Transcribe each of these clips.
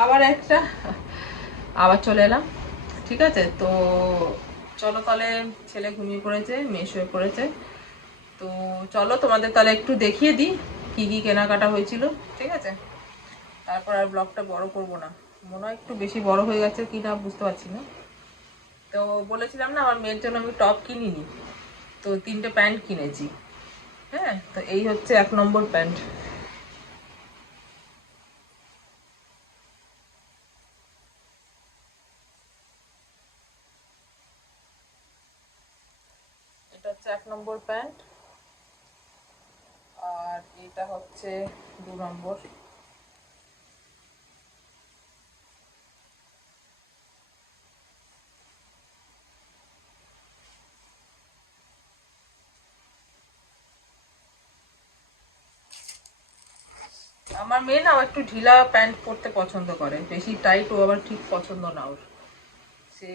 আবার একটা আবার চলে এলাম। ঠিক আছে, তো চলো তাহলে, ছেলে ঘুমিয়ে পড়েছে, মেয়ে শুয়ে পড়েছে। তো চলো তোমাদের তাহলে একটু দেখিয়ে দিই কি কি কেনাকাটা হয়েছিল। ঠিক আছে, তারপর আর ব্লগটা বড় করব না, মনে হয় একটু বেশি বড় হয়ে গেছে কি না বুঝতে পারছি না। তো বলেছিলাম না আমার মেয়ের জন্য আমি টপ কিনিনি, তো 3টে প্যান্ট কিনেছি। হ্যাঁ, তো এই হচ্ছে 1 নম্বর প্যান্ট। এটা হচ্ছে 1 নম্বর প্যান্ট। আর এটা হচ্ছে 2 নম্বর। আমার মেয়ে না একটু ঢিলা প্যান্ট পরতে পছন্দ করে, বেশি টাইট ও আবার ঠিক পছন্দ না ওর। সে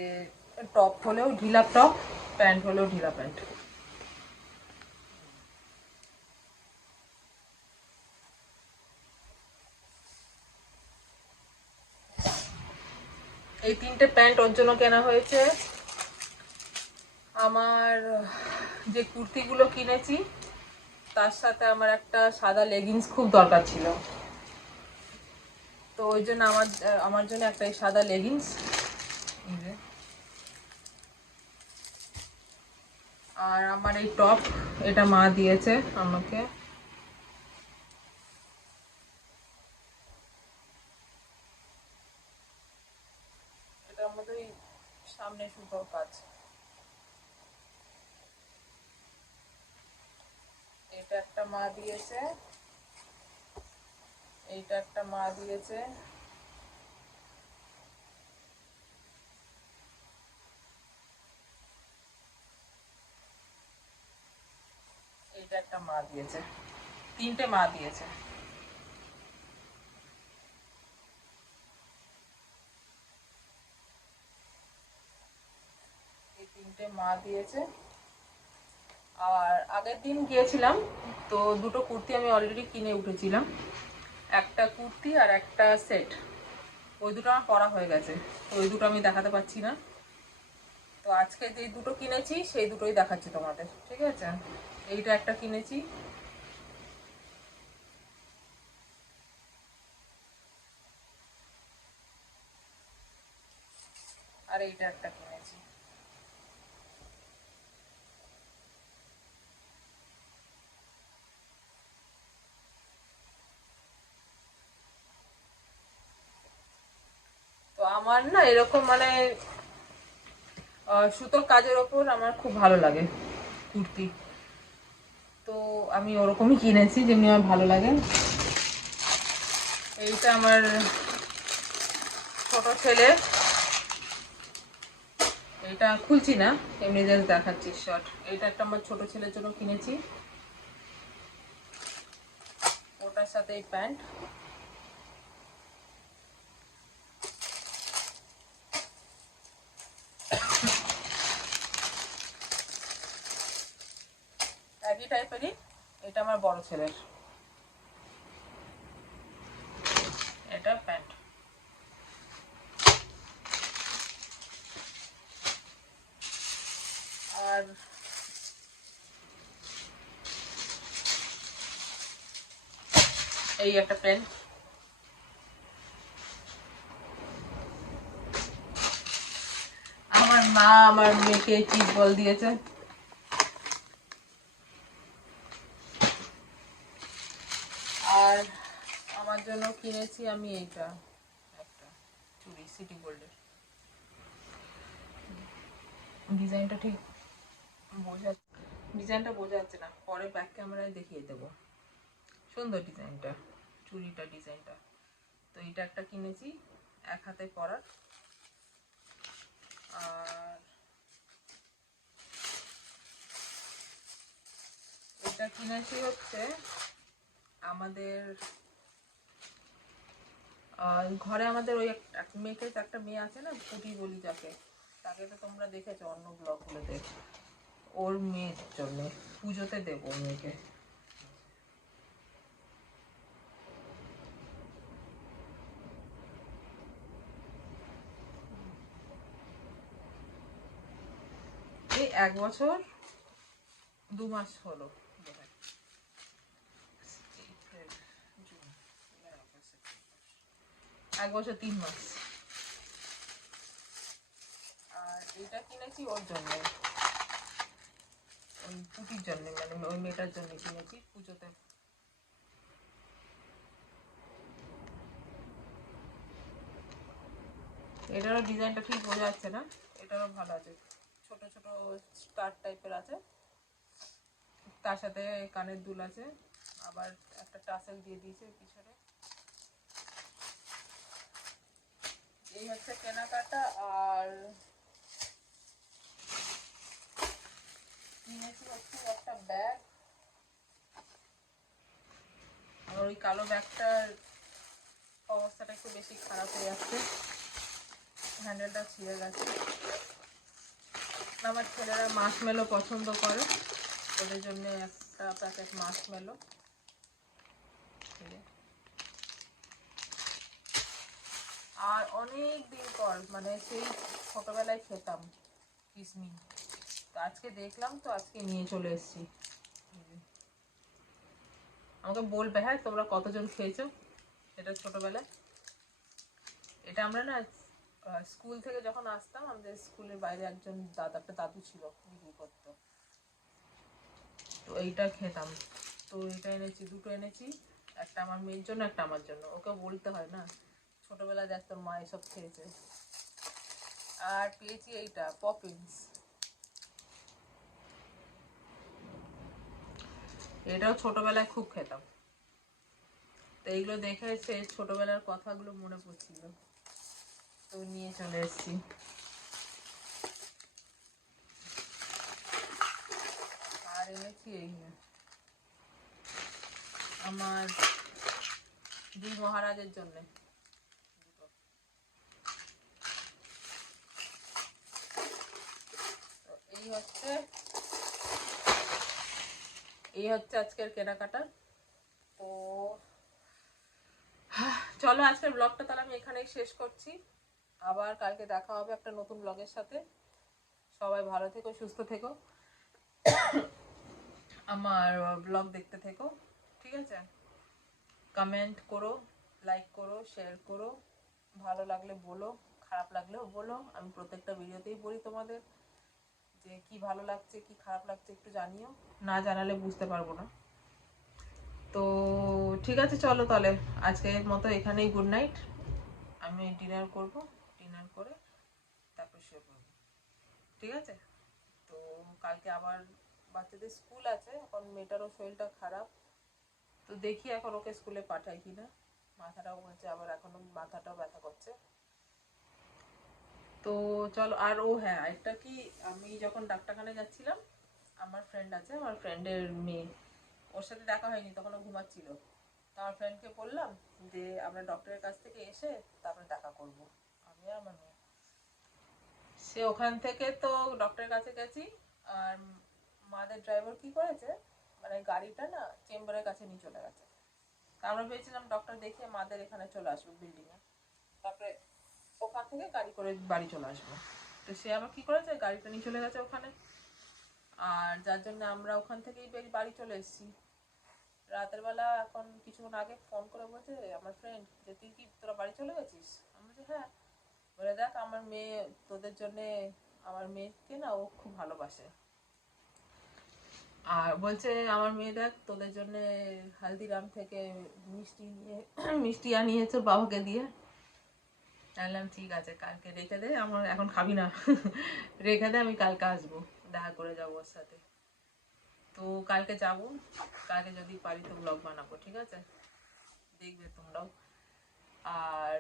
টপ হলেও ঢিলা টপ, প্যান্ট হলেও ঢিলা প্যান্ট। এই 3টে প্যান্ট ওর জন্য কেনা হয়েছে। আমার যে কুর্তিগুলো কিনেছি তার সাথে আমার একটা সাদা লেগিংস খুব দরকার ছিল, তো ওই জন্য আমার আমার জন্য একটা এই সাদা লেগিংস। আর আমার এই টপ, এটা মা দিয়েছে আমাকে। এটা আমাদের এই সামনে সুতোর কাজ। এটা একটা মা দিয়েছে, এইটা একটা মা দিয়েছে। এইটা একটা মা দিয়েছে, 3টে মা দিয়েছে। এই 3টে মা দিয়েছে। আর আগের দিন গিয়েছিলাম, তো 2টো কুর্তি আমি অলরেডি কিনে উঠেছিলাম, একটা কুর্তি আর একটা সেট। ওই দুটো আমার পরা হয়ে গেছে, তো ওই দুটো আমি দেখাতে পাচ্ছি না। তো আজকে যেই 2টো কিনেছি সেই দুটোই দেখাচ্ছি তোমাদের। ঠিক আছে, এইটা একটা কিনেছি, আর এইটা একটা কিনেছি। তো আমার না এরকম মানে সুতোর কাজের ওপর আমার খুব ভালো লাগে কুর্তি, তো আমি ওরকমই কিনেছি যেমনি আমার ভালো লাগে। এইটা আমার ছোট ছেলে, এটা খুলছি না, এমনি জাস্ট দেখাচ্ছি শর্ট। এটা একটা আমার ছোট ছেলের জন্য কিনেছি, ওটার সাথে এই প্যান্ট। একই টাইপেরই, এটা আমার বড় ছেলের, এটা প্যান্ট। আর এই একটা প্যান্ট। আমার মা আমার মেয়েকে চিজ বল দিয়েছে। আর আমার জন্য কিনেছি আমি এইটা একটা চুড়ি, সিটি গোল্ডের। ডিজাইনটা ঠিক বোঝা ডিজাইনটা বোঝা যাচ্ছে না, পরে ব্যাক ক্যামেরায় দেখিয়ে দেবো। সুন্দর ডিজাইনটা, চুড়িটা ডিজাইনটা। তো এইটা একটা কিনেছি এক হাতে পরার। আর এটা কিনেছি হচ্ছে আমাদের ঘরে, আমাদের ওই মেয়েকে, একটা মেয়ে আছে না পুটি বলি যাকে, তাকে তো তোমরা দেখেছো অন্য ব্লগগুলোতে, ওর মেয়ের জন্য পুজোতে দেবো মেয়েকে। এই 1 বছর 2 মাস হলো বোধহয়। April, June, July, August, September. 1 বছর 3 মাস। আর এটা কিনেছি ওর জন্য, ওই পুটির জন্য, মানে ওই মেয়েটার জন্য কিনেছি পুজোতে। এটারও ডিজাইনটা ঠিক বোঝা যাচ্ছে না, এটারও ভালো আছে, ছোট ছোট স্টার টাইপের আছে, তার সাথে কানের দুল আছে, আবার একটা টাসেল দিয়ে দিয়েছে পিছনে। এই হচ্ছে কেনাকাটা। আর কিনেছি হচ্ছে একটা ব্যাগ, আর ওই কালো ব্যাগটার অবস্থাটা একটু বেশি খারাপ হয়ে যাচ্ছে, হ্যান্ডেলটা ছিঁড়ে গেছে। আমার ছেলেরা মাশমেলো পছন্দ করে, ওদের জন্য একটা প্যাকেট মাশমেলো। আর অনেক দিন পর, মানে সেই ছোটবেলায় খেতাম কিসমিন, তো আজকে দেখলাম, তো আজকে নিয়ে চলে এসেছি। আমাকে বলবে হ্যাঁ তোমরা কতজন খেয়েছো এটা ছোটবেলায়। এটা আমরা না স্কুল থেকে যখন আসতাম, আমাদের স্কুলের বাইরে একজন একটা দাদু ছিল, বিক্রি করতো, তো এইটা খেতাম। তো এটা এনেছি, দুটো এনেছি, একটা আমার মেয়ের জন্য, একটা আমার জন্য। ওকে বলতে হয় না, ছোটবেলায় দেখ তোর মা এসব খেয়েছে। আর পেয়েছি এইটা পপিন্স, এটাও ছোটবেলায় খুব খেতাম। তো এইগুলো দেখে সেই ছোটবেলার কথাগুলো মনে পড়ছিল, তো নিয়ে চলে এসেছি। আর এনেছি এই আমার 2 মহারাজের জন্য। এই হচ্ছে আজকের কেনাকাটা। তো চলো আজকের ব্লগটা তাহলে আমি এখানেই শেষ করছি। আবার কালকে দেখা হবে একটা নতুন ব্লগের সাথে। সবাই ভালো থেকো, সুস্থ থেকো, আমার ব্লগ দেখতে থেকো, ঠিক আছে? কমেন্ট করো, লাইক করো, শেয়ার করো, ভালো লাগলে বলো, খারাপ লাগলেও বলো। আমি প্রত্যেকটা ভিডিওতেই বলি তোমাদের যে কি ভালো লাগছে কি খারাপ লাগছে একটু জানিও, না জানালে বুঝতে পারবো না। তো ঠিক আছে, চলো তাহলে আজকের মতো এখানেই গুড নাইট। আমি ডিনার করব, ডিনার করে তারপর শুয়ে পড়বো, ঠিক আছে? তো কালকে আবার বাচ্চাদের স্কুল আছে, এখন মেয়েটারও শরীরটা খারাপ, তো দেখি এখন ওকে স্কুলে পাঠাই কিনা। মাথাটাও বলছে, আবার এখনো মাথাটাও ব্যথা করছে। তো চলো। আর ও হ্যাঁ, একটা কি, আমি যখন ডাক্তারখানায় যাচ্ছিলাম, আমার ফ্রেন্ড আছে, আমার ফ্রেন্ডের মেয়ে, ওর সাথে দেখা হয়নি, তখন ও ঘুমাচ্ছিল। তো আমার ফ্রেন্ডকে বললাম যে আমরা ডক্টরের কাছ থেকে এসে তারপরে দেখা করব, আমি আর আমার মেয়ে। সে ওখান থেকে তো ডক্টরের কাছে গেছি, আর মাদের ড্রাইভার কি করেছে, মানে গাড়িটা না চেম্বারের কাছে নিয়ে চলে গেছে। তা আমরা ভেবেছিলাম ডক্টর দেখিয়ে মাদের এখানে চলে আসবো বিল্ডিংয়ে, তারপরে ওখান থেকে গাড়ি করে বাড়ি চলে আসবো। তো সে আবার কি করেছে, গাড়িটা নিয়ে চলে গেছে ওখানে, আর যার জন্য আমরা ওখান থেকেই বাড়ি চলে এসেছি। রাতের বেলা এখন কিছুক্ষণ আগে ফোন করে বলছে আমার ফ্রেন্ড যে তুই কি তোরা বাড়ি চলে গেছিস। আমি বলছি হ্যাঁ। বলে দেখ আমার মেয়ে তোদের জন্যে, আমার মেয়েকে না ও খুব ভালোবাসে, আর বলছে আমার মেয়ে দেখ তোদের জন্যে হালদিরাম থেকে মিষ্টি নিয়ে মিষ্টি আনিয়েছে বাবাকে দিয়ে। বললাম ঠিক আছে, কালকে রেখে দে, আমার এখন খাবি না রেখে দে, আমি কালকে আসবো, দেখা করে যাবো ওর সাথে। তো কালকে যাব, কালকে যদি পারি তো ব্লগ বানাবো, ঠিক আছে? দেখবে তোমরাও। আর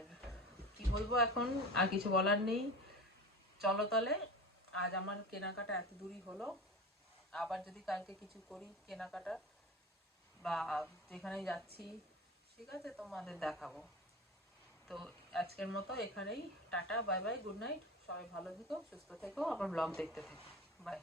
কি বলবো এখন, আর কিছু বলার নেই। চলো তাহলে, আজ আমার কেনাকাটা এত দূরই হলো। আবার যদি কালকে কিছু করি কেনাকাটা বা যেখানে যাচ্ছি, ঠিক আছে, তোমাদের দেখাবো। তো আজকের মতো এখানেই tata, bye bye, good night. সবাই ভালো থেকো, সুস্থ থেকো, আবার ব্লগ দেখতে থেকো, বাই।